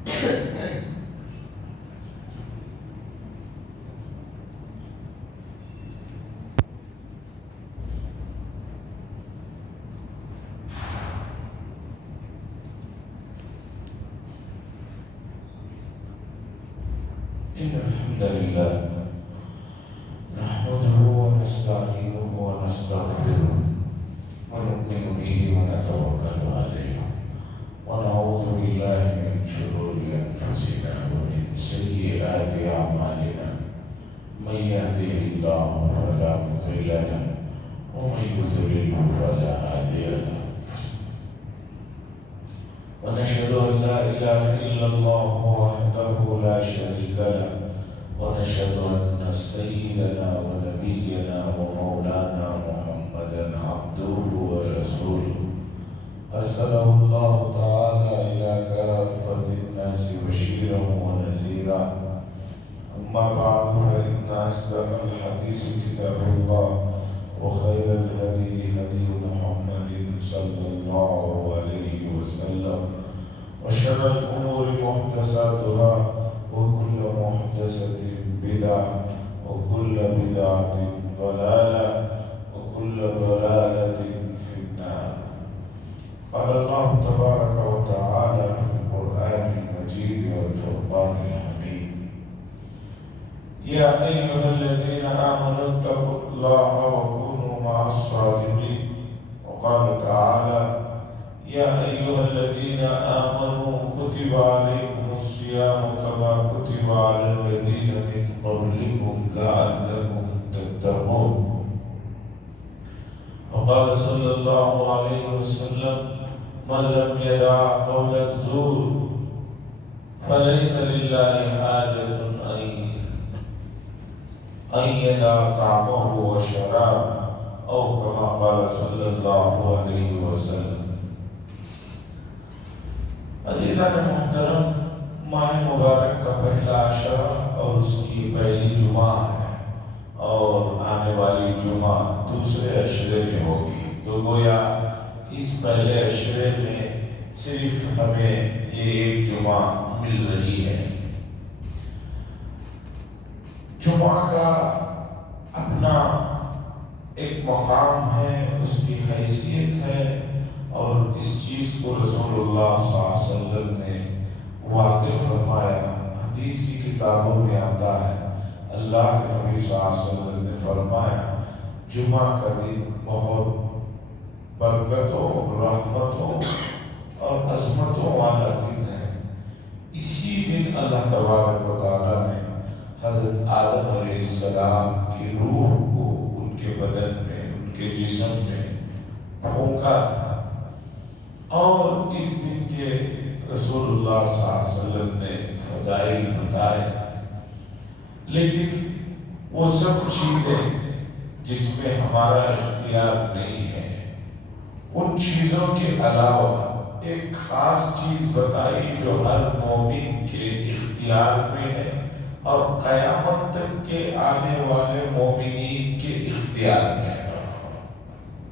إن الحمد لله نحمده ونستعينه ونستغفره ونؤمن به ونتوكل عليه ونعوذ بالله من شرور أنفسنا ومن سيئات أعمالنا من يهده الله فلا مضل له ومن يضلل فلا هادي له ونشهد أن لا إله إلا الله وحده لا شريك له ونشهد أن سيدنا ونبينا ومولانا محمدا عبده ورسوله أرسله الله تعالى إلى كافة الناس بشيرا ونذيرا أما بعد فإن أصدق الحديث كتاب الله وخير الهدي هدي محمد صلى الله عليه وسلم وشر الأمور محدثاتها وكل محدثة بدعة وكل بدعة ضلالة وكل ضلالة في النار. قال الله تبارك وتعالى في القرآن المجيد والفرقان الحميد: يا أيها الذين آمنوا اتقوا الله وكونوا مع الصادقين. وقال تعالى: يا أيها الذين آمنوا كتب عليكم الصيام كما كتب على الذين من قبلكم لعلكم تتقون. وقال صلى الله عليه وسلم: من لم يدع قول الزور فليس لله حاجة أن يدع طعمه وشرابه، أو كما قال صلى الله عليه وسلم. عزیزان محترم، ماہ مبارک کا پہلا عشرہ اور اس کی پہلی جمعہ ہے، اور آنے والی جمعہ دوسرے عشرے میں ہوگی، تو گویا اس پہلے عشرے میں صرف ہمیں یہ ایک جمعہ مل رہی ہے۔ جمعہ کا اپنا ایک مقام ہے، اس کی حیثیت ہے، اور اس چیز کو رسول اللہ صلی اللہ علیہ وسلم نے واضح فرمایا۔ حدیث کی کتابوں میں آتا ہے، اللہ کے نبی صلی اللہ علیہ وسلم نے فرمایا جمعہ کا دن بہت برکتوں، رحمتوں اور عظمتوں والا دن ہے۔ اسی دن اللہ تبارک و تعالیٰ نے حضرت آدم علیہ السلام کی روح کو ان کے بدن میں، ان کے جسم میں پھونکا تھا، اور اس دن کے رسول اللہ صلی اللہ علیہ وسلم نے فضائل بتائے۔ لیکن وہ سب چیزیں جس میں ہمارا اختیار نہیں ہے، ان چیزوں کے علاوہ ایک خاص چیز بتائی جو ہر مومن کے اختیار میں ہے اور قیامت تک کے آنے والے مومنین کے اختیار میں ہے۔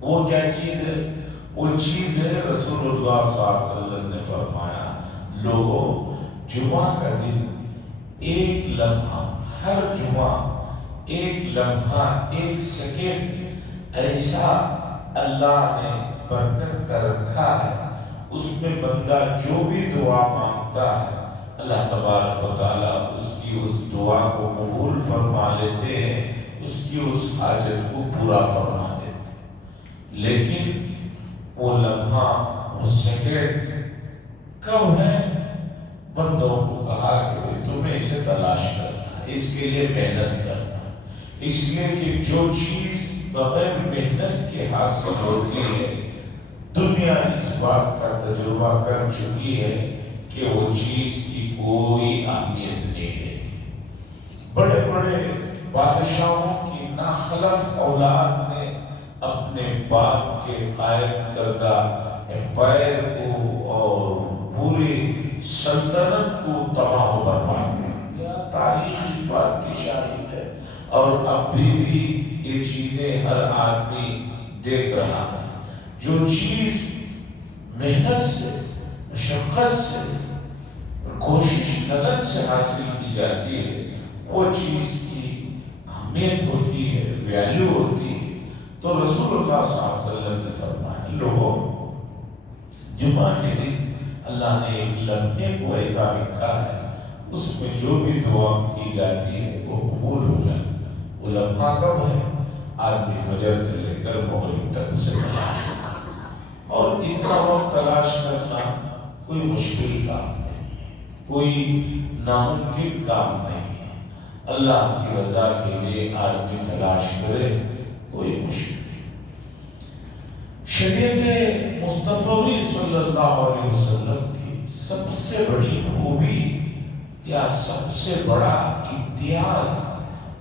وہ کیا چیز ہے؟ وہ چیز ہے رسول اللہ صلی اللہ علیہ وسلم نے فرمایا، لوگوں، جمعہ کا دن ایک لمحہ، ہر جمعہ ایک لمحہ، ایک سیکنڈ ایسا اللہ نے برکت کا رکھا ہے، اس میں بندہ جو بھی دعا مانگتا ہے اللہ تبارک و تعالیٰ اس کی اس دعا کو قبول فرما لیتے ہیں، اس کی اس حاجت کو پورا فرما دیتے ہیں۔ لیکن وہ لمحہ، وہ سیکنڈ کب ہے؟ بندوں کو کہا کہ تمہیں اسے تلاش کرنا، اس کے لیے محنت کرنا، اس لیے کہ جو چیز بغیر محنت کے حاصل ہوتی ہے، دنیا اس بات کا تجربہ کر چکی ہے کہ وہ چیز کی کوئی اہمیت نہیں رہتی۔ بڑے بڑے بادشاہوں کی ناخلف اولاد نے اپنے باپ کے قائم کردہ امپائر کو اور پوری سلطنت کو تباہ و برباد کر دیا۔ تاریخ اس بات کی شاہد ہے، اور اب بھی یہ چیزیں ہر آدمی دیکھ رہا ہے۔ جو چیز محنت سے، مشقت سے، کوشش لگن سے حاصل کی جاتی ہے، وہ چیز کی اہمیت ہوتی ہے، ویلیو ہوتی ہے۔ تو رسول اللہ صلی اللہ علیہ وسلم نے فرمایا لوگوں، جمعہ کے دن اللہ نے ایک لمحے کو ایسا رکھا ہے، اس میں جو بھی دعا کی جاتی ہے وہ قبول ہو جاتی ہے۔ وہ لمحہ کب ہے؟ آدمی فجر سے لے کر مغرب تک اسے تلاش کرنا، اور اتنا وقت تلاش کرنا کوئی مشکل کام نہیں ہے، کوئی ناممکن کام نہیں ہے۔ اللہ کی رضا کے لیے آدمی تلاش کرے، کوئی مشکل نہیں۔ شریعت مصطفی صلی اللہ علیہ وسلم کی سب سے بڑی خوبی یا سب سے بڑا امتیاز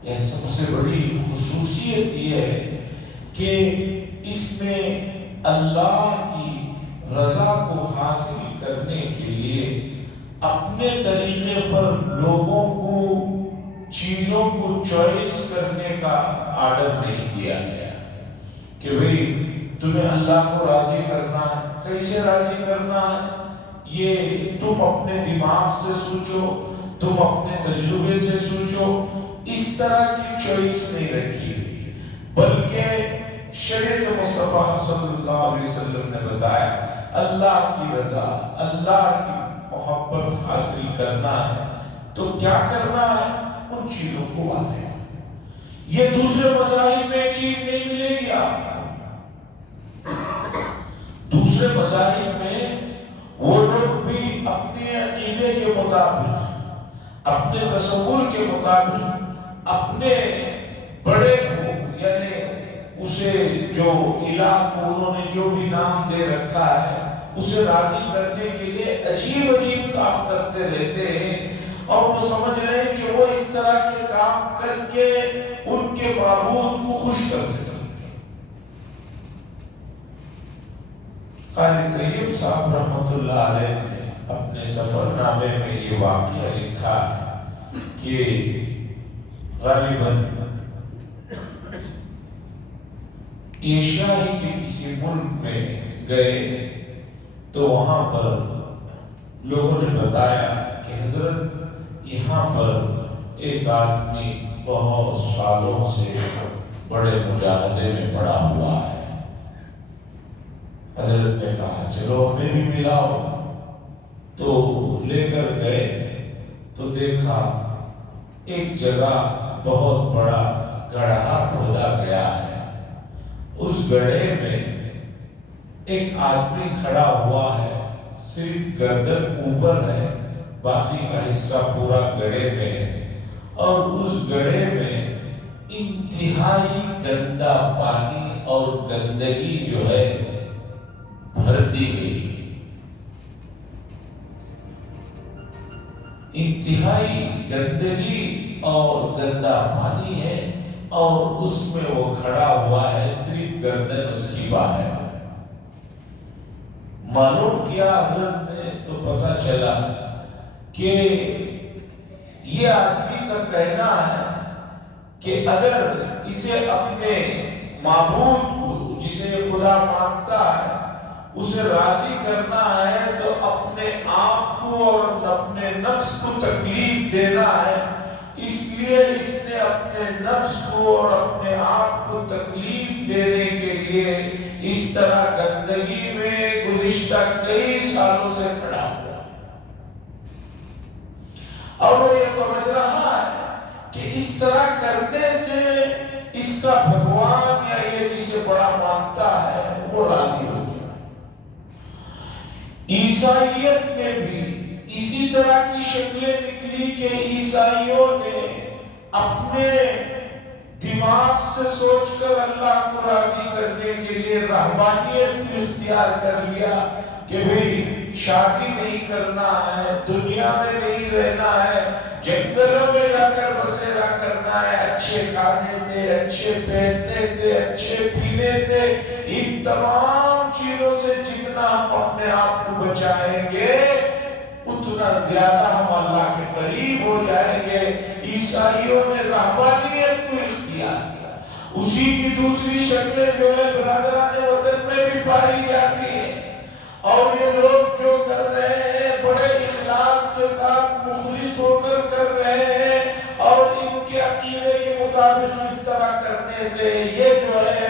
یا سب سے بڑی خصوصیت یہ ہے کہ اس میں اللہ کی رضا کو حاصل کرنے کے لیے اپنے طریقے پر لوگوں کو چیزوں کو چوائس کرنے کا آرڈر نہیں دیا گیا کہ بھئی تمہیں اللہ کو راضی کرنا ہے، کیسے راضی کرنا ہے یہ تم اپنے دماغ سے سوچو، تم اپنے تجربے سے سوچو۔ اس طرح کی چوائس نہیں رکھی ہوئی، بلکہ شریعت مصطفیٰ صلی اللہ علیہ وسلم نے بتایا اللہ کی رضا، اللہ کی محبت حاصل کرنا ہے تو کیا کرنا ہے؟ ان چیزوں کو واضح کرنا۔ یہ دوسرے مذاہب میں چیز نہیں ملے گی آپ کو۔ دوسرے مذاہب میں وہ لوگ بھی اپنے عقیدے کے مطابق، اپنے تصور کے مطابق، اپنے بڑے کو یعنی اسے جو الہ کو انہوں نے جو بھی نام دے رکھا ہے اسے راضی کرنے کے لیے عجیب عجیب کام کرتے رہتے ہیں، اور وہ سمجھ رہے ہیں کہ وہ اس طرح کے کام کر کے ان کے معبود کو خوش کر سکیں۔ قاری طیب صاحب رحمۃ اللہ علیہ نے اپنے سفر نامے میں یہ واقعہ لکھا ہے کہ غالباً ایشیائی کے کسی ملک میں گئے تو وہاں پر لوگوں نے بتایا کہ حضرت یہاں پر ایک آدمی بہت سالوں سے بڑے مجاہدے میں پڑا ہوا ہے۔ حضرت نے کہا چلو ہمیں بھی ملاؤ، تو لے کر گئے تو دیکھا ایک جگہ بہت بڑا گڑھا کھودا گیا ہے، اس گڑھے میں ایک آدمی کھڑا ہوا ہے، صرف گردن اوپر ہے، باقی کا حصہ پورا گڑھے میں ہے، اور اس گڑھے میں انتہائی گندا پانی اور گندگی جو ہے بھر دی گئی، انتہائی گندگی اور گندا پانی ہے، اور اس میں وہ کھڑا ہوا ہے، صرف گردن اس کی باہر۔ معلوم کیا حضرت نے تو پتہ چلا کہ یہ آدمی کا کہنا ہے کہ اگر اسے اپنے معبود کو جسے خدا مانتا ہے اسے راضی کرنا ہے تو اپنے آپ کو اور اپنے نفس کو تکلیف دینا ہے، اس لیے اس نے اپنے نفس کو اور اپنے آپ کو تکلیف دینے کے لیے اس طرح گندگی میں گزشتہ کئی سالوں سے کھڑا ہوا ہے، اور وہ یہ سمجھ رہا ہے کہ اس طرح کرنے سے اس کا بھگوان یا یہ جسے بڑا مانتا ہے وہ راضی ہو جائے۔ عیسائیت میں بھی اسی طرح کی شکلیں نکلی کہ عیسائیوں نے اپنے دماغ سے سوچ کر اللہ کو راضی کرنے کے لیے رہبانیت کو اختیار کر لیا کہ بھئی شادی نہیں کرنا ہے، دنیا میں نہیں رہنا ہے، جنگلوں میں جا کر بسیرا کرنا ہے، اچھے کھانے سے، اچھے پہننے سے، اچھے پینے سے، ان تمام چیزوں سے جتنا ہم اپنے آپ کو بچائیں گے اتنا زیادہ ہم اللہ کے قریب ہو جائیں گے۔ عیسائیوں نے رہبانیت کو اختیار کیا، اسی کی دوسری شکلیں جو ہے برادران وطن میں بھی پائی جاتی ہیں، اور یہ لوگ جو کر رہے ہیں بڑے اخلاص کے ساتھ سکتے، یہ جو ہے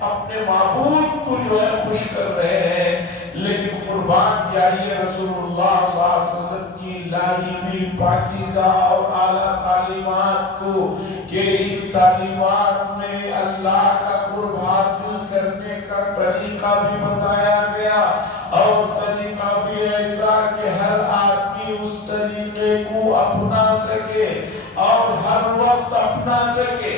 اپنے معبود کو جو ہے خوش کر رہے ہیں، لیکن قربان جائیے رسول اللہ صلی اللہ علیہ وسلم کی لائی ہوئی پاکیزہ اور اعلیٰ تعلیمات کو، کہ ان تعلیمات میں اللہ کا قرب حاصل کرنے کا طریقہ بھی بتایا گیا، اور طریقہ بھی ایسا کہ ہر آدمی اس طریقے کو اپنا سکے اور ہر وقت اپنا سکے۔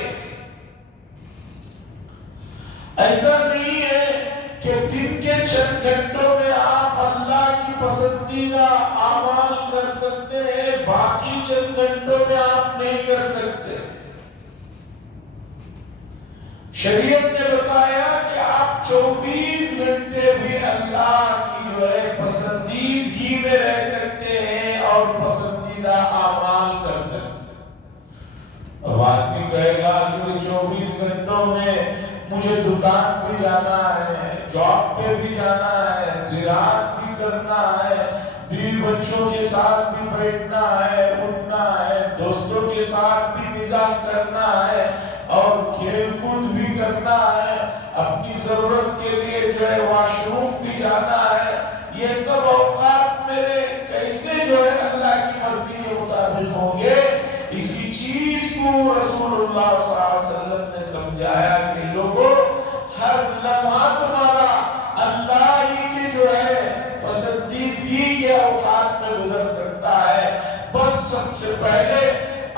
ایسا نہیں ہے کہ دن کے چند گھنٹوں میں آپ اللہ کی پسندیدہ اعمال کر سکتے ہیں، باقی چند گھنٹوں میں آپ نہیں کر سکتے۔ شریعت نے بتایا کہ آپ 24 گھنٹے بھی اللہ کی جو ہے پسندیدگی میں رہ سکتے ہیں اور پسندیدہ اعمال کر سکتے ہیں۔ اب آدمی کہے گا کہ 24 گھنٹوں میں مجھے دکان بھی جانا ہے، جاب پہ بھی جانا ہے، زراعت بھی کرنا ہے، بیوی بچوں کے ساتھ بھی بیٹھنا ہے، اٹھنا ہے، دوستوں کے ساتھ بھی مزاح کرنا ہے، اور کھیل کود بھی کرنا ہے، اپنی ضرورت کے لیے جو ہے واش روم بھی جانا ہے۔ یہ سب اوقات میرے کیسے جو ہے اللہ کی مرضی کے مطابق ہوں گے؟ اسی چیز کو رسول اللہ صلی اللہ علیہ وسلم نے سمجھایا کہ لوگوں، ہر لمحہ تمہارا اللہ ہی کے جو ہے پسندیدگی کے اوقات میں گزر سکتا ہے، بس سب سے پہلے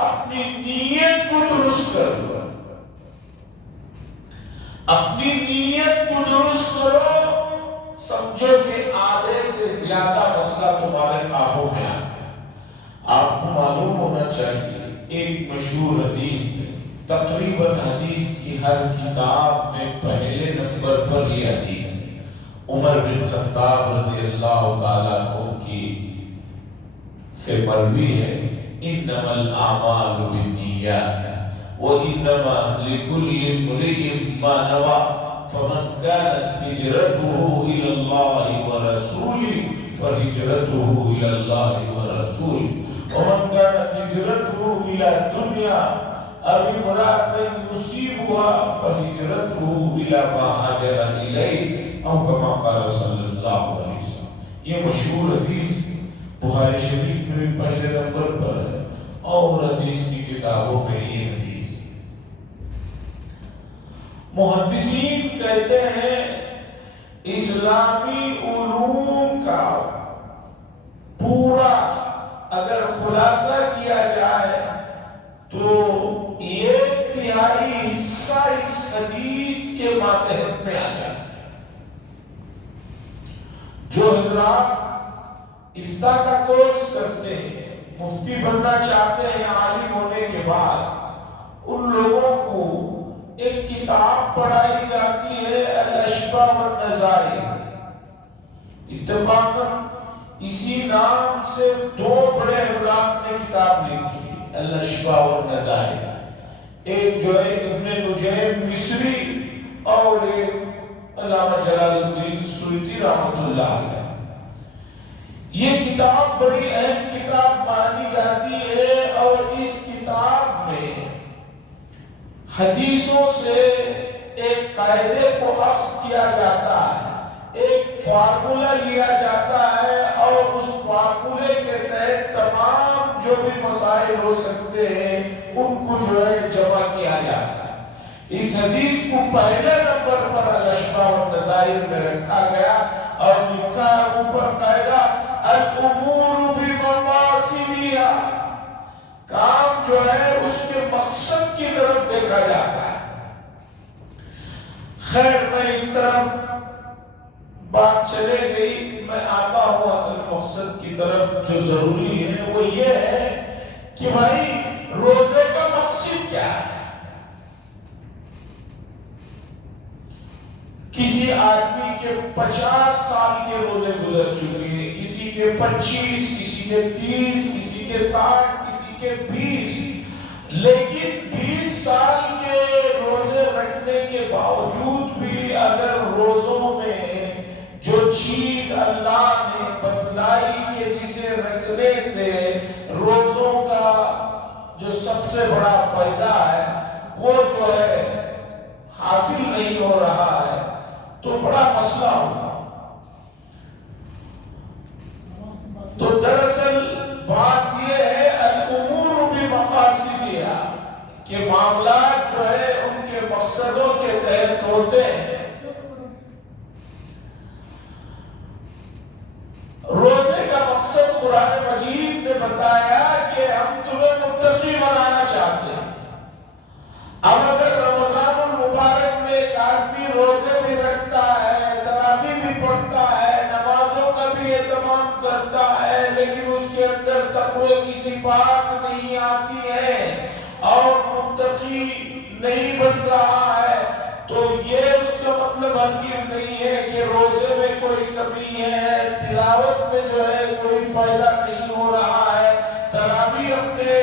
اپنی نیت کو درست کرو، اپنی نیت کو درست کرو، سمجھو کہ آدھے سے زیادہ مسئلہ تمہارے قابو میں آ گیا۔ آپ کو معلوم ہونا چاہیے، ایک مشہور حدیث ہے، تقریباً حدیث کی ہر کتاب میں پہلے نمبر پر یہ حدیث ہے، عمر بن خطاب رضی اللہ تعالیٰ عنہ کی سے مروی ہے، انما الاعمال بالنیات وانما لكل امرئ ما نوى فمن كانت هجرته الى الله ورسوله فهجرته الى الله ورسوله ومن كانت هجرته الى الدنيا او امرأة يصيبها فهجرته الى ما هاجر اليه او كما قال صلی اللہ علیہ وسلم۔ یہ مشہور حدیث بخاری شریف میں بھی پہلے نمبر پر ہے، اور حدیث کی کتابوں میں یہ حدیث ہے۔ محدثین کہتے ہیں اسلامی علوم کا پورا اگر خلاصہ کیا جائے تو ایک تہائی حصہ اس حدیث کے ماتحت میں آ جاتا ہے۔ جو حضرات افتاء کا کورس کرتے ہیں، مفتی بننا چاہتے ہیں عالم ہونے کے بعد، ان لوگوں کو ایک کتاب پڑھائی جاتی ہے الاشباح والنظائر۔ اتفاقاً اسی نام سے دو بڑے حضرات نے کتاب لکھی الاشباح والنظائر، ایک جو ہے ابن نجیم مصری اور ایک علامہ جلال الدین سیوطی رحمۃ اللہ علیہ۔ یہ کتاب بڑی اہم کتاب مانی جاتی ہے، اور اس کتاب میں حدیثوں سے ایک قاعدے کو اخذ کیا جاتا ہے، ایک فارمولہ لیا جاتا ہے، اور اس فارمولے کے تحت تمام جو بھی مسائل ہو سکتے ہیں ان کو جو ہے جمع کیا جاتا ہے۔ اس حدیث کو پہلے نمبر پر الاشباح والنظائر میں رکھا گیا، اور لکھا اوپر قاعدہ الامور بمقاصدها، کام جو ہے اس کے مقصد کی طرف دیکھا جاتا ہے۔ خیر، میں اس طرف بات چلے گئی، میں آتا ہوں اصل مقصد کی طرف۔ جو ضروری ہے وہ یہ ہے کہ بھائی روزے کا مقصد کیا ہے؟ کسی آدمی کے 50 سال کے روزے گزر چکے ہیں، کسی کے 25، کسی کے 30، کسی کے 60، کسی کے 20، لیکن 20 سال کے روزے رکھنے کے باوجود بھی اگر روزوں میں جو چیز اللہ نے بتلائی کہ جسے رکھنے سے روزوں کا جو سب سے بڑا فائدہ ہے وہ جو ہے حاصل نہیں ہو رہا ہے تو بڑا مسئلہ ہوگا۔ تو دراصل بات یہ ہے الامور بمقاصدها کہ معاملات جو ہے ان کے مقصدوں کے تحت ہوتے ہیں۔ روزے کا مقصد قرآن مجید نے بتایا کہ ہم تمہیں متقی بنانا چاہتے ہیں۔ اب اگر رمضان المبارک میں ایک آدمی روزے بھی رکھتا ہے، تراویح بھی پڑھتا ہے، نمازوں کا بھی اہتمام کرتا ہے، لیکن اس کے اندر تقوی کی صفات نہیں آتی ہے اور متقی نہیں بن رہا ہے، تو یہ اس کا مطلب ہرگز نہیں ہے کہ روزے میں کوئی کمی ہے، تلاوت میں جو ہے کوئی فائدہ نہیں ہو رہا ہے، تراویح اپنے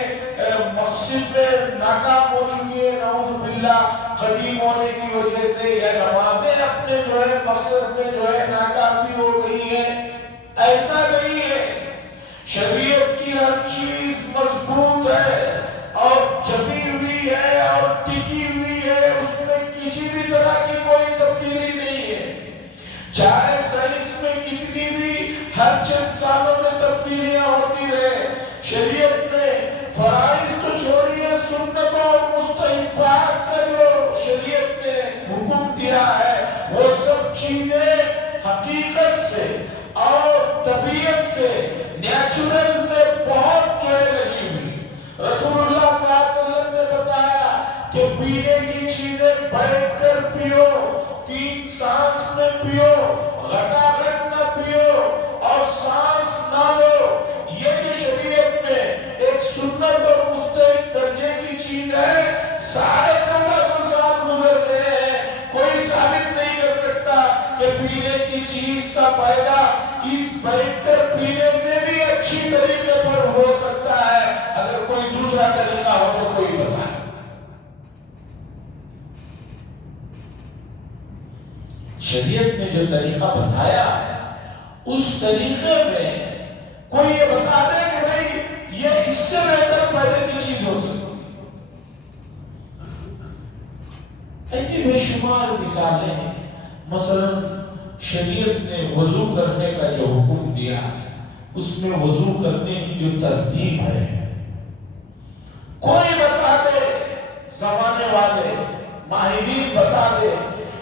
مقصد میں ناکام ہو چکی ہے نعوذ باللہ قدیم ہونے کی وجہ سے، یا نمازیں اپنے جو ہے مقصد میں جو ہے ناکافی ہو گئی ہیں۔ ایسا نہیں ہے، شریعت کی ہر چیز مضبوط ہے اور جمی ہوئی ہے اور ٹکی ہوئی ہے، اس میں کسی بھی طرح کی کوئی تبدیلی نہیں ہے۔ چاہے سائنس میں کتنی بھی ہر چند سالوں میں تبدیلیاں ہوتی رہے، شریعت نے فرائض تو چھوڑیے، سنت اور مستحبات کا جو شریعت نے حکم دیا ہے وہ سب چیزیں حقیقت سے اور طبیعت سے، نیچرل سے بہت جو ہے لگی ہوئی۔ رسول اللہ صلی اللہ علیہ وسلم نے بتایا کہ پینے کی چیزیں بیٹھ کر پیو، 3 سانس میں پیو، غٹاغٹ نہ پیو اور سانس نہ لو۔ یہ جو شریعت میں ایک سنت اور مستحب درجے کی چیز ہے، 1450 سال گزر گئے ہیں، کوئی ثابت نہیں کر سکتا کہ پینے کی چیز کا فائدہ اس بیٹھ کر پینے سے بھی اچھی طریقے پر ہو سکتا ہے۔ اگر کوئی دوسرا طریقہ ہو تو کوئی بتائے۔ شریعت نے جو طریقہ بتایا ہے اس طریقے میں کوئی یہ بتا دے کہ بھئی یہ اس سے بہتر فائدے کی چیز ہو سکتی، ایسی بے شمار مثالیں ہیں۔ مثلا شریعت نے وضو کرنے کا جو حکم دیا ہے اس میں وضو کرنے کی جو ترتیب ہے، کوئی بتا دے، زمانے والے ماہرین بتا دے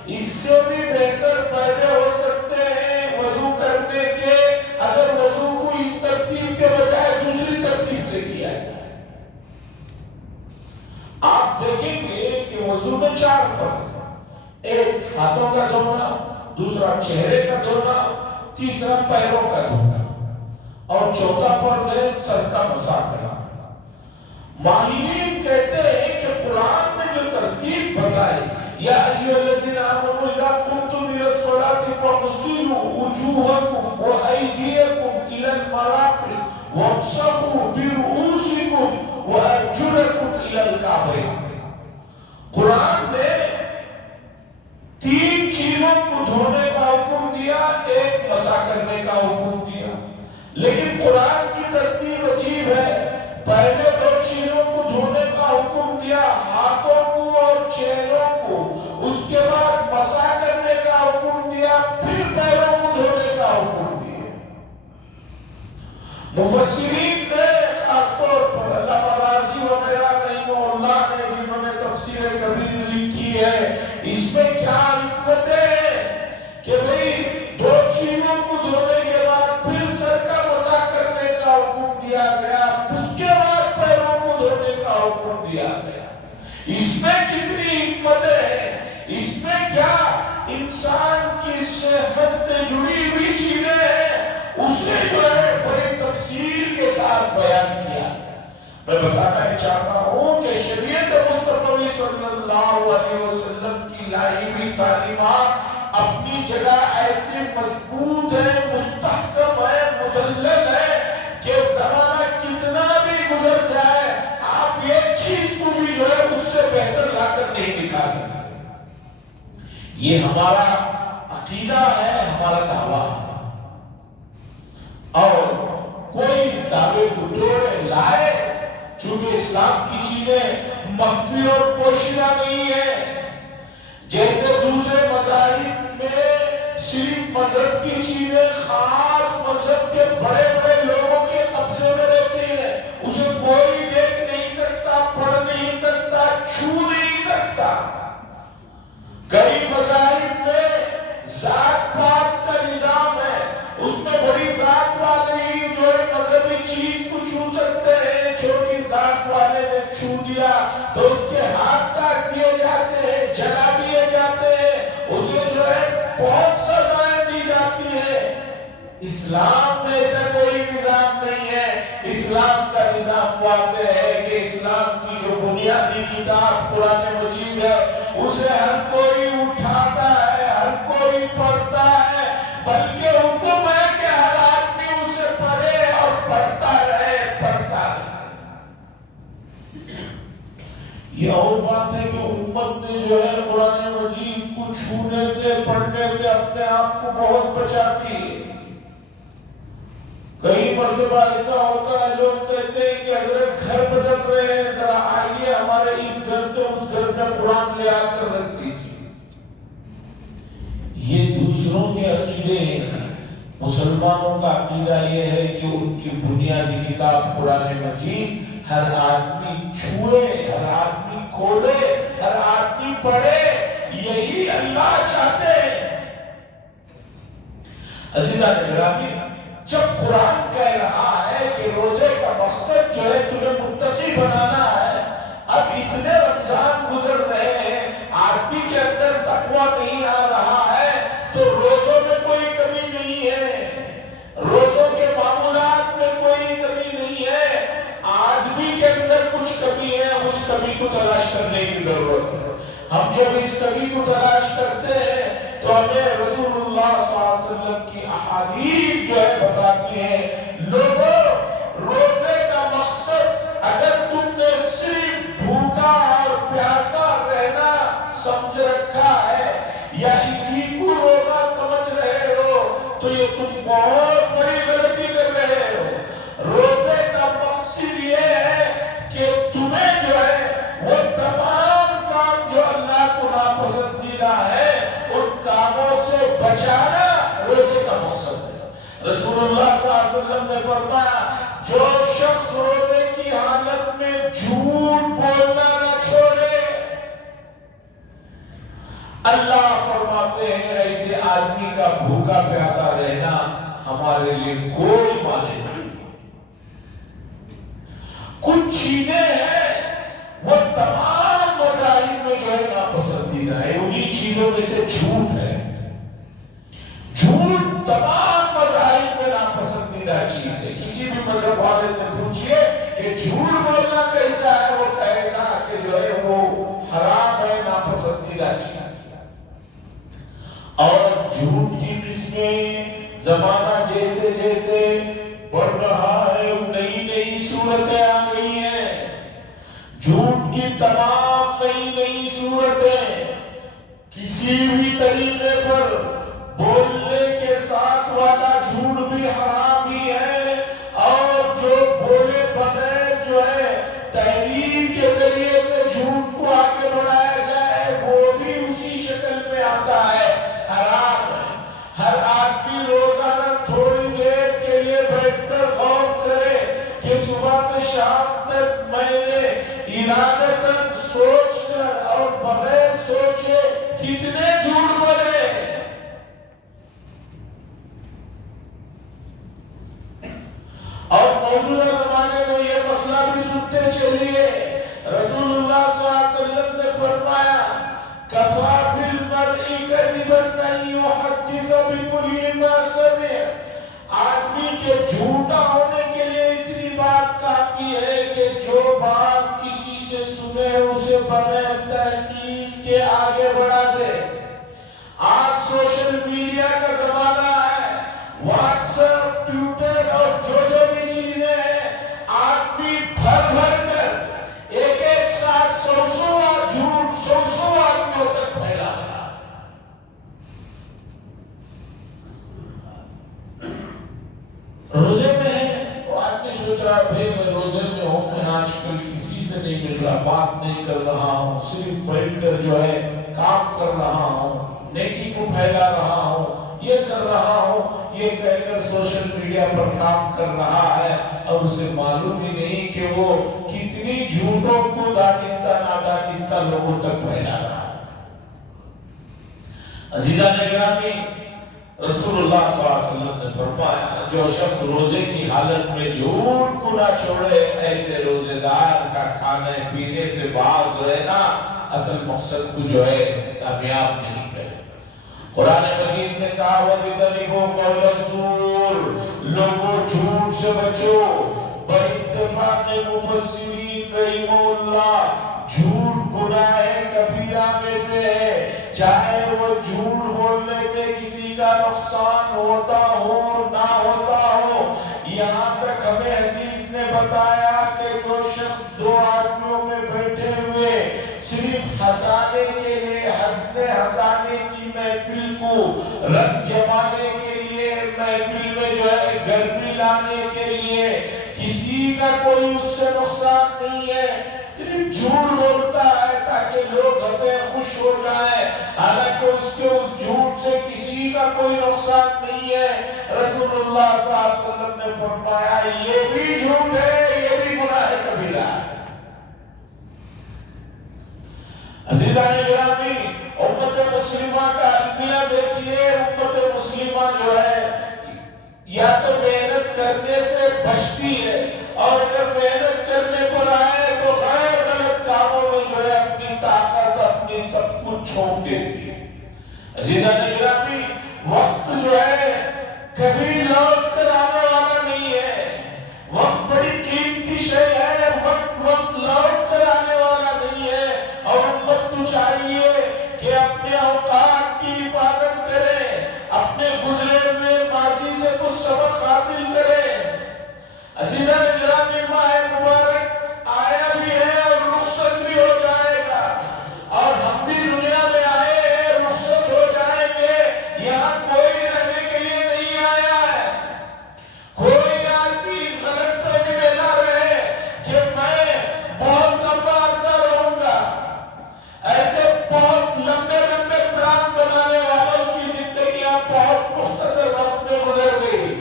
اس سے بھی بہتر فائدے ہو سکتے ہیں وضو کرنے کے اگر وضو کو اس ترتیب کے بجائے دوسری ترتیب سے کیا جائے۔ آپ دیکھیں گے کہ وضو میں 4 فرض، ایک ہاتھوں کا دھونا، دوسرا چہرے کا دھونا، تیسرا پیروں کا دھونا اور چوتھا فرض ہے سر کا مسح کرنا۔ ماہرین کہتے ہیں کہ قرآن نے جو ترتیب بتائی، یا ایھا الذین آمنوا اذا قمتم الى الصلاة فاغسلوا وجوہکم وایدیکم الى المرافق وامسحوا برؤوسکم وارجلکم الى الکعبین۔ قرآن نے 3 چیزوں کو دھونے کا حکم دیا، ایک مسح کرنے کا حکم دیا، لیکن قرآن کی ترتیب عجیب ہے۔ پہلے 2 چیزوں کو دھونے کا حکم دیا، ہاتھوں کو اور چہروں کو، اس کے بعد مسح کرنے کا حکم دیا، پھر پیروں کو دھونے کا حکم دیا۔ مفسرین نے خاص طور پر علامہ راضی وغیرہ رحمہ اللہ نے جنہوں نے تفسیر کبیر لکھی ہے، اس میں کیا حکمت ہے کہ بھئی 2 چیزوں کو دھونے کے بعد پھر سر کا مسح کرنے کا حکم دیا گیا، اس کے بعد پیروں کو دھونے کا حکم دیا گیا۔ اس میں کتنی حکمتیں ہیں، اس میں کیا انسان کی صحت سے جڑی ہوئی چیزیں ہیں، اسے جو ہے بڑی تفصیل کے ساتھ بیان کیا۔ میں بتانا چاہتا ہوں کہ شریعت مصطفی صلی اللہ علیہ وسلم کی لائی ہوئی تعلیمات اپنی جگہ ایسی مضبوط ہے، مستحکم ہے، مدلل ہے کہ زمانہ کتنا بھی گزر جائے آپ یہ چیز کو بھی جو ہے اس سے بہتر لا کر نہیں دکھا سکتے۔ یہ ہمارا عقیدہ ہے، ہمارا دعویٰ ہے، اور کوئی اس دعوے کو توڑے لائے، چونکہ اسلام کی چیزیں مخفی اور پوشیدہ نہیں ہے۔ مذہب کی چیزیں خاص مذہب کے بڑے بڑے لوگوں کے قبضے میں رہتی ہیں، اسے کوئی دیکھ نہیں سکتا، پڑھ نہیں سکتا، چھو نہیں سکتا۔ کئی مذاہب میں ذات پات کا نظام ہے، اس میں بڑی ذات والے ہی جو ہے مذہبی چیز کو چھو سکتے ہیں، چھوٹی ذات والے نے چھو دیا تو اس کے ہاتھ کاٹ دیے جاتے ہیں، جلا دیے جاتے ہیں، اسے جو ہے بہت سزائیں دی جاتی ہے۔ اسلام میں ایسا کوئی نظام نہیں ہے۔ اسلام کا نظام واضح ہے کہ اسلام کی جو بنیادی کتاب قرآن مجید ہے اسے ہر کوئی اٹھاتا ہے، ہر کوئی پڑھتا ہے، بلکہ حکم ہے کہ ہر آدمی اسے پڑھے اور پڑھتا رہے، پڑھتا رہے۔ یہ اور بات ہے کہ امت نے جو ہے قرآن مجید کو چھونے سے، پڑھنے سے اپنے آپ کو بہت بچاتی ہے۔ کئی مرتبہ ایسا ہوتا ہے لوگ کہتے ہیں کہ حضرت گھر بدل رہے ہیں، ذرا آئیے ہمارے اس گھر سے اس گھر میں قرآن لے آ کر رکھ دیجیے۔ یہ دوسروں کے عقیدے ہیں۔ مسلمانوں کا عقیدہ یہ ہے کہ ان کی بنیادی کتاب قرآن مجید ہر آدمی چھوئے، ہر آدمی کھولے، ہر آدمی پڑھے، یہی اللہ چاہتے ہیں۔ عزیزان گرامی، جب قرآن کہہ رہا ہے کہ روزے کا مقصد جو ہے تمہیں متقی بنانا ہے، اب اتنے رمضان گزر رہے ہیں، آدمی کے اندر تقویٰ نہیں آ رہا ہے تو روزوں میں کوئی کمی نہیں ہے، روزوں کے معمولات میں کوئی کمی نہیں ہے، آدمی کے اندر کچھ کمی ہے، اس کمی کو تلاش کرنے کی ضرورت ہے۔ ہم جب اس کمی کو تلاش کرتے ہیں تو ہمیں رسول اللہ صلی اللہ علیہ وسلم کی احادیث جو ہے بتاتی ہیں، لوگوں روزے کا مقصد اگر تم نے صرف بھوکا اور پیاسا رہنا سمجھ رکھا ہے یا اسی کو روزہ سمجھ رہے ہو تو یہ تم بہت بڑی غلطی کر رہے ہو۔ روزے کا مقصد یہ ہے کہ تمہیں جو ہے وہ تمام کام جو اللہ کو ناپسندیدہ ہے ان کاموں سے بچانا روزے کا مقصد ہے۔ رسول اللہ صلی اللہ علیہ وسلم نے فرمایا جو شخص روزے کی حالت میں جھوٹ بولنا نہ چھوڑے، اللہ فرماتے ہیں ایسے آدمی کا بھوکا پیاسا رہنا ہمارے لیے کوئی معنی نہیں۔ کچھ چیزیں ہیں وہ تمام مذاہب میں جو ہے ناپسندیدہ ہے، انہی چیزوں میں سے جھوٹ ہے۔ جھوٹ تمام مذاہب میں ناپسندیدہ چیز ہے۔ کسی بھی مذہب والے سے پوچھئے کہ جھوٹ بولنا کیسا ہے، وہ کہے گا کہ جو ہے وہ حرام ہے، ناپسندیدہ چیز ہے۔ اور جھوٹ کی قسمیں زمانہ جیسے جیسے بڑھ رہا ہے نئی نئی صورتیں آ گئی ہیں، جھوٹ کی تمام نئی نئی صورتیں، کسی بھی طریقے پر بولنے کے ساتھ والا جھوٹ بھی حرام ہی ہے، اور جو بولے بغیر جو ہے تحریر کے ذریعے سے جھوٹ کو آگے بڑھایا جائے وہ بھی اسی شکل میں آتا ہے، حرام ہے۔ ہر آدمی روزانہ تھوڑی دیر کے لیے بیٹھ کر غور کرے کہ صبح سے شام تک میں نے ارادتاً سوچ کر اور بغیر سوچے کتنے جھوٹ بولے۔ اور موجودہ زمانے میں یہ مسئلہ بھی سنتے چلیے، رسول اللہ صلی اللہ علیہ وسلم نے فرمایا کفا بالمرء کذبا ان یحدث بکل ما سمع، آدمی کے جھوٹا ہونے کے لیے اتنی بات کافی ہے کہ جو بات کسی سے سنے اسے بغیر تحقیق کے آگے بڑھا دے۔ آج سوشل میڈیا کا زمانہ ہے، واٹس ایپ، ٹویٹر اور جو بھی چیزیں ہیں، آدمی بھر بھر کر ایک ایک ساتھ سو جھوٹ سو آدمیوں تک پھیلا رہا ہے۔ روزے میں ہے وہ آدمی سوچ رہا ہے بھائی میں روزے میں ہوں، میں آج کل کسی سے نہیں مل رہا، بات نہیں کر رہا ہوں، صرف بیٹھ کر جو ہے کام کر رہا ہوں، نیکی کو پھیلا رہا ہوں، یہ کر رہا ہوں، یہ کہہ کر سوشل میڈیا پر کام کر رہا ہے اور اسے معلوم ہی نہیں کہ وہ کتنی جھوٹوں کو دانستہ نادانستہ لوگوں تک پھیلا رہا ہے۔ عزیزان گرامی، رسول اللہ صلی اللہ علیہ وسلم نے فرمایا جو شخص روزے کی حالت میں جھوٹ کو نہ چھوڑے، ایسے روزے دار کا کھانے پینے سے باز رہنا اصل مقصد کو جو ہے کامیاب نہیں کرے۔ قرآن مجید نے کہا وَجِتَنِبُوا قَوْلَ الزُّورِ، لوگوں جھوٹ سے بچو۔ باتفاق مفسرین رحمہ اللہ، جھوٹ گناہ کبیرہ میں سے ہے، چاہے وہ جھوٹ بولنے سے کسی کا نقصان ہوتا ہو نہ ہوتا ہو۔ یہاں تک ہمیں حدیث نے بتایا کہ جو شخص دو آدمیوں میں بیٹھے ہوئے صرف ہنسانے کے لیے، ہنسانے کی محفل کو رنگ جمانے کے لیے، محفل میں جو ہے گرمی لانے کے لیے، کسی کا کوئی اس سے نقصان نہیں ہے، صرف جھوٹ بولتا ہے تاکہ لوگ ہنسے خوش ہو جائیں، حالانکہ اس کے اس جھوٹ سے کسی کا کوئی نقصان نہیں ہے۔ رسول اللہ صلی اللہ علیہ وسلم نے فرمایا یہ بھی جھوٹ ہے، یہ بھی گناہ کبیرہ ہے۔ عزیزان گرامی، امت مسلمہ کا المیہ دیکھیے، امت مسلمہ جو ہے یا تو محنت کرنے سے بچتی ہے، اور اگر محنت کرنے پر آئے تو غیر غلط کاموں میں جو ہے اپنی طاقت، اپنی سب کچھ چھوڑ دیتی ہے۔ عزیزان گرامی، وقت جو ہے کبھی لوٹ کر آنے والا نہیں ہے، وقت بڑی قیمتی شے ہے، وقت لوٹ کر آنے والا نہیں ہے، اور امت کو چاہیے کہ اپنے اوقات کی حفاظت کرے، اپنے گزرے ہوئے ماضی سے کچھ سبق حاصل کرے۔ عزیزان گرامی، ماہ مبارک آیا بھی ہے اور رخصت بھی ہو جائے گا، اور ہم بھی دنیا میں آئے ہیں، رخصت ہو جائیں گے۔ یہاں کوئی رہنے کے لیے نہیں آیا ہے۔ کوئی آدمی اس غلط فہمی میں نہ رہے کہ میں بہت لمبا عرصہ رہوں گا۔ ایسے بہت لمبے لمبے پلان بنانے والوں کی زندگیاں بہت مختصر وقت میں گزر گئی۔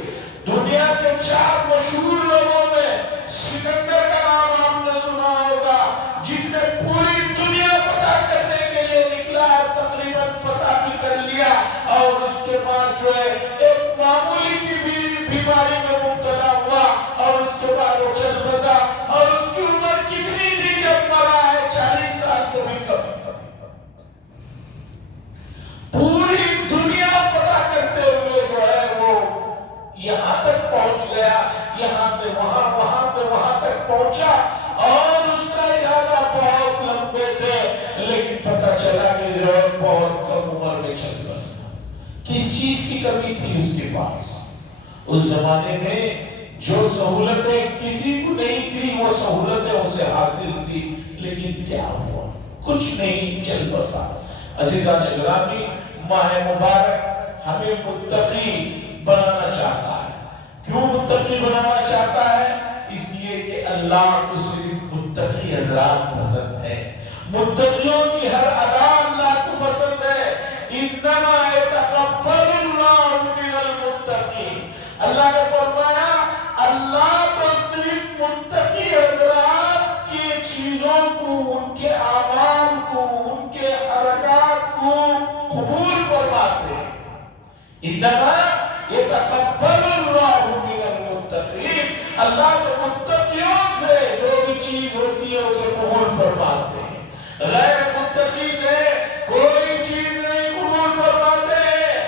دنیا کے 4 مشہور لوگوں میں سکندر کا نام آپ نے سنا ہوگا، جس نے پوری دنیا فتح کرنے کے لیے نکلا اور تقریباً فتح بھی کر لیا، اور اس کے بعد جو ہے ایک معمولی سی بیماری میں مبتلا ہوا، اور اس کے بعد وہ چل بسا، اور اس کی عمر کتنی تھی جب مرا ہے؟ 40 سال سے بھی کم۔ پوری دنیا فتح کرتے ہوئے جو ہے وہ یہاں تک پہنچ گیا، یہاں سے وہاں، وہاں سے وہاں تک پہنچا، اور اس کا ارادہ بہت لمبے تھے، لیکن پتہ چلا کہ جو ہے بہت کم عمر میں چل بسا۔ کس چیز کی کمی تھی اس کے پاس؟ اس زمانے میں جو سہولتیں کسی کو نہیں تھی وہ سہولتیں اسے حاصل تھی، لیکن کیا ہوا؟ کچھ نہیں، چل بسا۔ عزیزان گرامی، ماہ مبارک ہمیں متقی بنانا چاہتا ہے۔ کیوں متقی بنانا چاہتا ہے؟ اس لیے کہ اللہ کو صرف متقی حضرات پسند ہے، متقیوں کی ہر ادا اللہ کو پسند ہے۔ انما یتقبل اللہ من المتقین، اللہ نے فرمایا اللہ تو صرف متقی حضرات کی چیزوں کو، ان کے اعمال کو، ان کے حرکات کو قبول فرماتے ہیں۔ انما یتقبل اللہ من المتقین، اللہ تو متقیوں سے جو بھی چیز ہوتی ہے اسے قبول فرماتے ہیں، غیر متقی سے کوئی چیز نہیں قبول فرماتے ہیں۔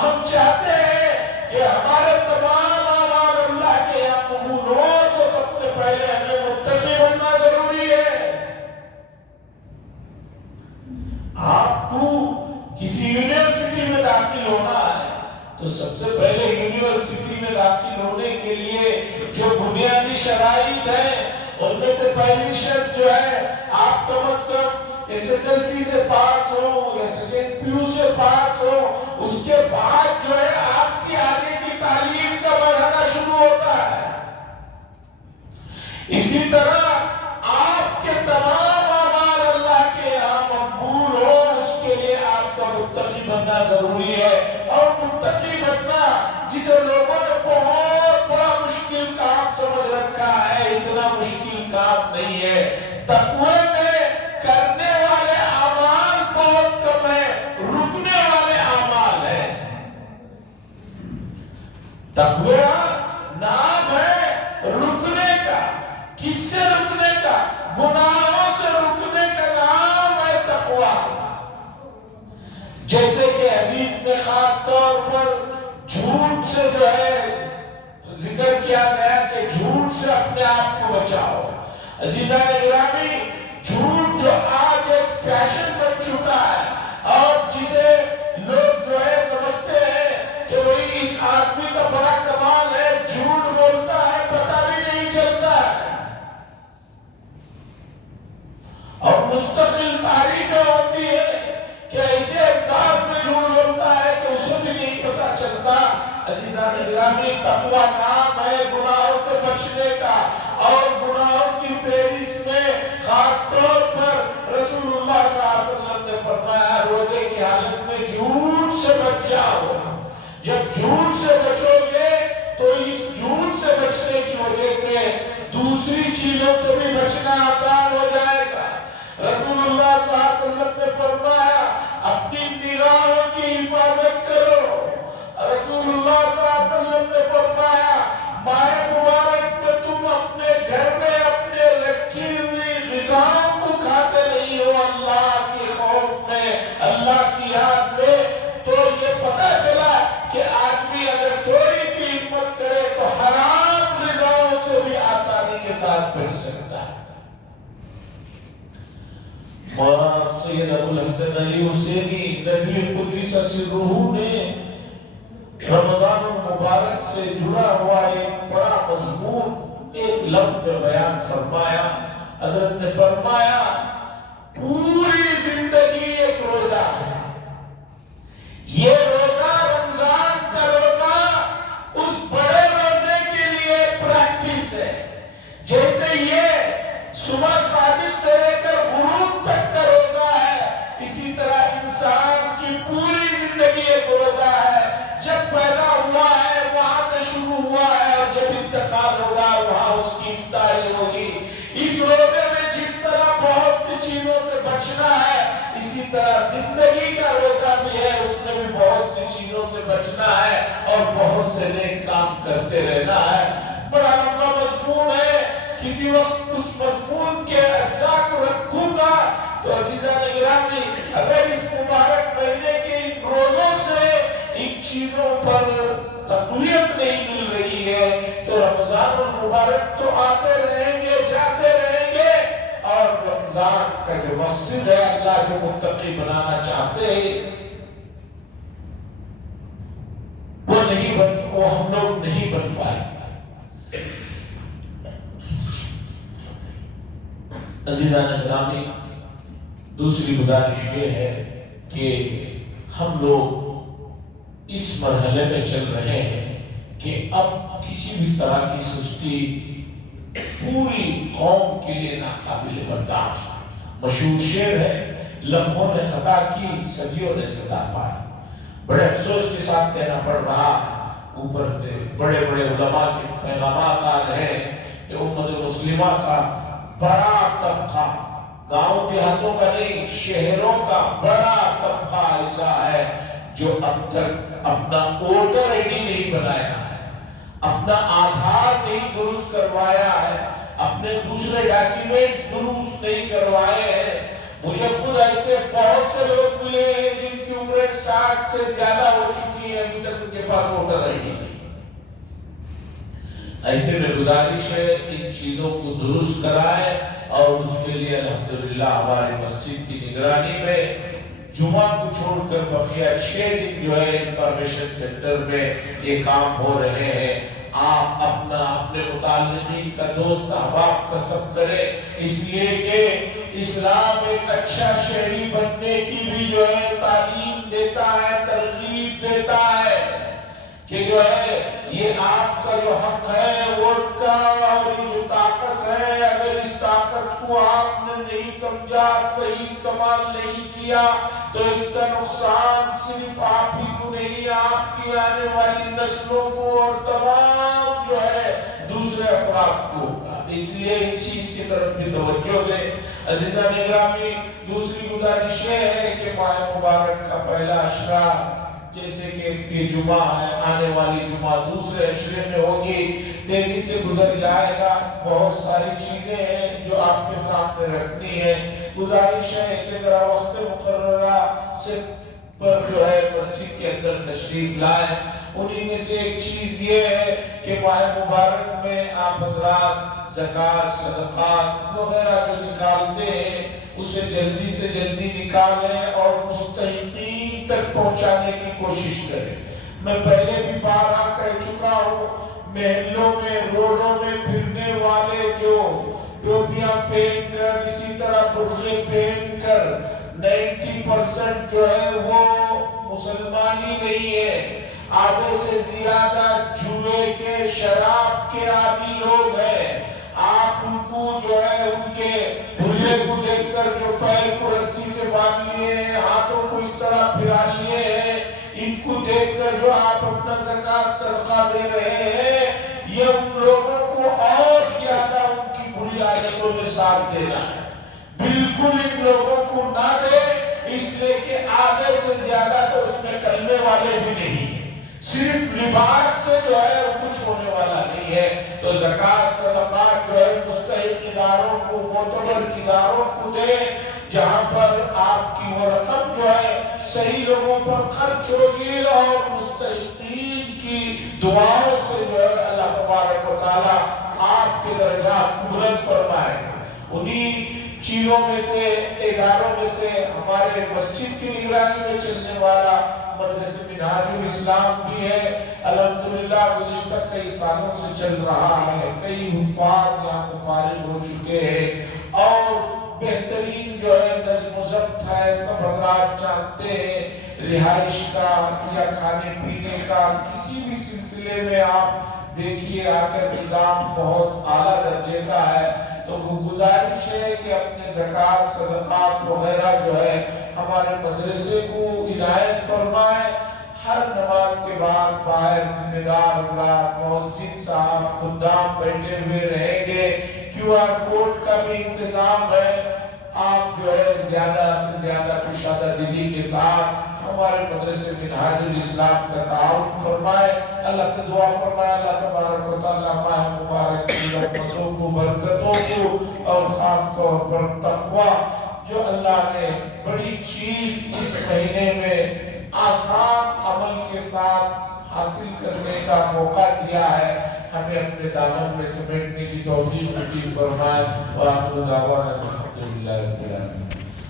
ہم چاہتے ہیں کہ ہمارے تمام اعمال اللہ کے یہاں قبول ہو، تو سب سے پہلے ہمیں متقی بننا ضروری ہے۔ آپ کو کسی یونیورسٹی میں داخل ہونا ہے تو سب سے پہلے یونیورسٹی میں داخل ہونے کے لیے جو بنیادی شرائط ہیں ان میں سے پہلی شرط جو ہے آپ کم از کم SSLC سے پاس ہو یا سیکنڈ پیو سے پاس ہو، اس کے بعد جو ہے آپ کی آگے کی تعلیم کا مرحلہ شروع ہوتا ہے۔ اسی طرح آپ کے تمام اعمال اللہ کے یہاں مقبول ہو، اس کے لیے آپ کا متقی بننا ضروری ہے، اور تقوی نام ہے رکنے کا. کس سے رکنے کا؟ گناہوں سے رکنے کا نام ہے تقوی. جیسے کہ حدیث میں خاص طور پر جھوٹ سے جو ہے ذکر کیا گیا کہ جھوٹ سے اپنے آپ کو بچاؤ. عزیزان گرامی، جھوٹ جو آج ایک فیشن بن چکا ہے اور جسے لوگ جو ہے سمجھتے ہیں کہ وہی اس آدمی کا بڑا کمال ہے، جھوٹ بولتا ہے پتہ بھی نہیں چلتا ہے، اور مستقل تاریخیں ہوتی ہے کہ ایسے انداز میں جھوٹ بولتا ہے کہ اسے بھی نہیں پتہ چلتا. عزیزان گرامی، تقوی نام ہے گناہوں سے بچنے کا، اور گناہوں کی فہرست میں خاص طور پر رسول اللہ صلی اللہ علیہ وسلم نے فرمایا روزے کی حالت میں جھوٹ سے بچ جاؤ. جب جھوٹ سے بچو گے تو اس جھوٹ سے بچنے کی وجہ سے دوسری چیزوں سے بھی بچنا آسان ہو جائے گا. رسول اللہ صلی اللہ علیہ وسلم نے فرمایا اپنی نگاہوں کی حفاظت کرو. رسول اللہ صلی اللہ علیہ وسلم نے فرمایا ماہ مبارک میں تم اپنے گھر میں اپنے رکھی ہوئی غذاؤں کو کھاتے نہیں ہو اللہ کے خوف میں، اللہ کی یاد میں. تو یہ پتہ چلا کہ آدمی اگر تھوڑی سی ہمت کرے تو حرام غذاؤں سے بھی آسانی کے ساتھ بچ سکتا ہے. مولانا سید ابو الحسن علی حسینی ندوی قدس سرہ نے رمضان المبارک سے جڑا ہوا ایک بڑا مضمون ایک لفظ میں بیان فرمایا. حضرت نے فرمایا پوری زندگی ایک روزہ ہے. یہ روزہ رمضان کا روزہ اس بڑے روزے کے لیے پریکٹس ہے. جیسے یہ صبح صادق سے لے کر غروب تک کا روزہ ہے، اسی طرح انسان کی پوری زندگی ایک روزہ ہے. جب پیدا ہوا ہے وہاں سے شروع ہوا ہے، اور جب انتقال ہوگا وہاں اس کی افطاری ہوگی. اس روزے میں جس طرح بہت سی چیزوں سے بچنا ہے، اسی طرح زندگی کا روزہ بھی ہے، اس میں بھی بہت سی چیزوں سے بچنا ہے اور بہت سے نیک کام کرتے رہنا ہے. بڑا لمبا مضمون ہے، کسی وقت اس مضمون کے اجزاء کو رکھوں گا. تو عزیزان گرامی، اگر اس مبارک مہینے کے ان روزوں سے ان چیزوں پر تقویت نہیں مل رہی ہے تو رمضان المبارک تو آتے رہیں گے جاتے رہیں گے، اور رمضان کا جو مقصد ہے اللہ جو متقی بنانا چاہتے ہیں وہ ہم لوگ نہیں بن پائے. عزیزان گرامی، دوسری گزارش یہ ہے کہ ہم لوگ اس مرحلے میں چل رہے ہیں کہ اب کسی بھی طرح کی سستی پوری قوم کے لیے ناقابل برداشت. مشہور شعر ہے لمحوں نے خطا کی صدیوں نے سزا پائی. بڑے افسوس کے ساتھ کہنا پڑ رہا، اوپر سے بڑے بڑے علماء کے پیغامات آ رہے ہیں کہ امت مسلمہ کا بڑا طبقہ، گاؤں دیہاتوں کا نہیں شہروں کا بڑا طبقہ ایسا ہے جو اب تک اپنا ووٹر آئی ڈی نہیں بنایا ہے، اپنا آدھار نہیں درست کروایا ہے، اپنے دوسرے ڈاکیومنٹس درست نہیں کروائے ہیں. مجھے خود ایسے بہت سے لوگ ملے ہیں جن کی عمریں 60 سے زیادہ ہو چکی ہیں، ابھی تک ان کے پاس ووٹر آئی ڈی نہیں. ایسے میں گزارش ہے ان چیزوں کو درست کرائے، اور اس کے لیے الحمدللہ ہماری مسجد کی نگرانی میں جمعہ کو چھوڑ کر بقیہ 6 دن جو ہے انفارمیشن سینٹر میں یہ کام ہو رہے ہیں. آپ اپنا اپنے متعلقین کا دوست احباب کا سب کریں، اس لیے کہ اسلام ایک اچھا شہری بننے کی بھی جو ہے تعلیم دیتا ہے، ترغیب دیتا ہے کہ جو ہے یہ آپ کا جو حق ہے ووٹ کا، اور یہ جو طاقت ہے اگر اس طاقت کو آپ نے نہیں سمجھا، صحیح استعمال نہیں کیا تو اس کا نقصان صرف آپ ہی کو نہیں، آپ کی آنے والی نسلوں کو اور تمام جو ہے دوسرے افراد کو ہوگا. اس لیے اس چیز کی طرف بھی توجہ دیں. عزیزان گرامی، دوسری گزارش یہ ہے کہ ماہ مبارک کا پہلا عشرہ جیسے کہ یہ جمعہ ہے، آنے والی جمعہ دوسرے عشرے میں ہوگی، تیزی سے گزر جائے گا، بہت ساری چیزیں ہیں جو آپ کے سامنے رکھنی ہے۔ گزارش ہے کہ ذرا وقت مقررہ سے پر جو ہے مسجد کے اندر تشریف لائیں۔ انہی میں سے ایک چیز یہ ہے کہ ماہ مبارک میں آپ حضرات زکوٰۃ، صدقات وغیرہ جو نکالتے ہیں اسے جلدی سے جلدی نکالیں اور مستحقین تک پہنچانے کی کوشش کریں۔ میں پہلے بھی بارہا کہہ چکا ہوں، محلوں میں، روڈوں میں پھرنے والے جو ٹوپیاں پہن کر، اسی طرح برقعے پہن کر 90% جو ہے وہ مسلمان ہی نہیں ہے، آدھے سے زیادہ جوئے کے، شراب کے عادی لوگ ہیں۔ آپ ان کو جو ہے ان کے بھولے کو دیکھ کر جو پیر کو رسی سے باندھ لیے ہیں، ہاتھوں کو اس طرح پھرا لیے ہیں، ان کو دیکھ کر جو آپ اپنا زکوٰۃ صدقہ دے رہے ہیں، یہ ان لوگوں کو اور زیادہ ان کی بری عادتوں میں ساتھ دینا ہے۔ بالکل ان لوگوں کو نہ دے، اس لیے کہ آدھے سے زیادہ تو اس میں کلمے والے بھی نہیں ہیں، صرف لباس سے جو ہے کچھ ہونے والا نہیں ہے۔ تو زکوٰۃ صدقات جو ہے مستحق اداروں کو، معتبر اداروں کو دے، جہاں پر آپ کی وہ رقم جو ہے صحیح لوگوں پر خرچ ہوگی اور مستحقین کی دعاؤں سے جو ہے اللہ تبارک و تعالیٰ آپ کے درجات کو بلند فرمائے گا۔ انہی چیزوں میں سے، اداروں میں سے ہمارے مسجد کی نگرانی میں چلنے والا مدرسہ منہاج الاسلام بھی ہے۔ الحمدللہ گزشتہ کئی سالوں سے چل رہا ہے، کئی حفاظ یہاں سے فارغ ہو چکے ہیں اور بہترین جو ہے نظم و ضبط ہے، سب حضرات جانتے ہیں۔ رہائش کا یا کھانے پینے کا کسی بھی سلسلے میں آپ دیکھیے آ کر نظام بہت اعلیٰ درجے کا ہے۔ تو گزارش ہے کہ اپنے زکوٰۃ، صدقات وغیرہ جو ہے ہمارے مدرسے کو عنایت فرمائے۔ ہر نماز کے بعد باہر ذمہ دار حضرات، مؤذن صاحب، خدام بیٹھے ہوئے رہیں گے، QR کوڈ کا بھی انتظام ہے۔ آپ جو ہے زیادہ سے زیادہ کشادہ دلی کے ساتھ ہمارے مدرسے منہاج الاسلام کا تعاون فرمائے۔ اللہ سے دعا فرمائے اللہ تبارک و تعالیٰ ماہ مبارک کی رحمتوں کو، برکتوں کو اور خاص طور پر تقوی جو اللہ نے بڑی چیز اس مہینے میں آسان عمل کے ساتھ حاصل کرنے کا موقع دیا ہے، ہمیں اپنے دامن میں سمیٹنے کی توفیق نصیب فرمائے۔ وآخر دعوانا الحمدللہ رب العالمین۔